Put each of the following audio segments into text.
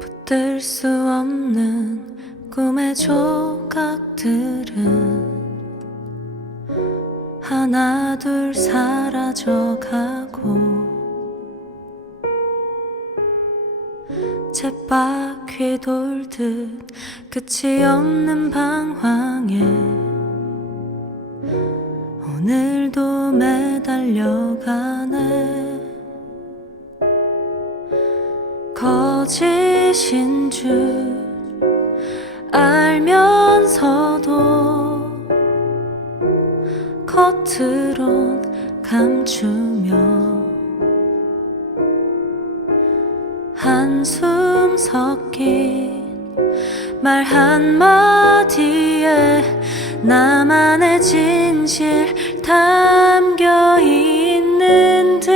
붙들 수 없는 꿈의 조각들은 하나 둘 사라져가 쳇바퀴 돌듯 끝이 없는 방황에 오늘도 매달려가네. 거짓인 줄 알면서도 겉으론 감추며 한숨 섞인 말 한마디에 나만의 진실 담겨 있는 듯.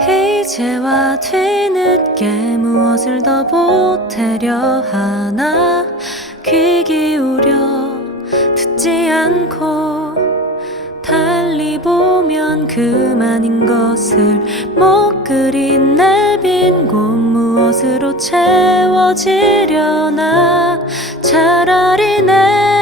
이제와 뒤늦게 무엇을 더 보태려 하나? 귀 기울여 듣지 않고 그만인 것을 못 그린 내 빈 곳 무엇으로 채워지려나? 차라리 내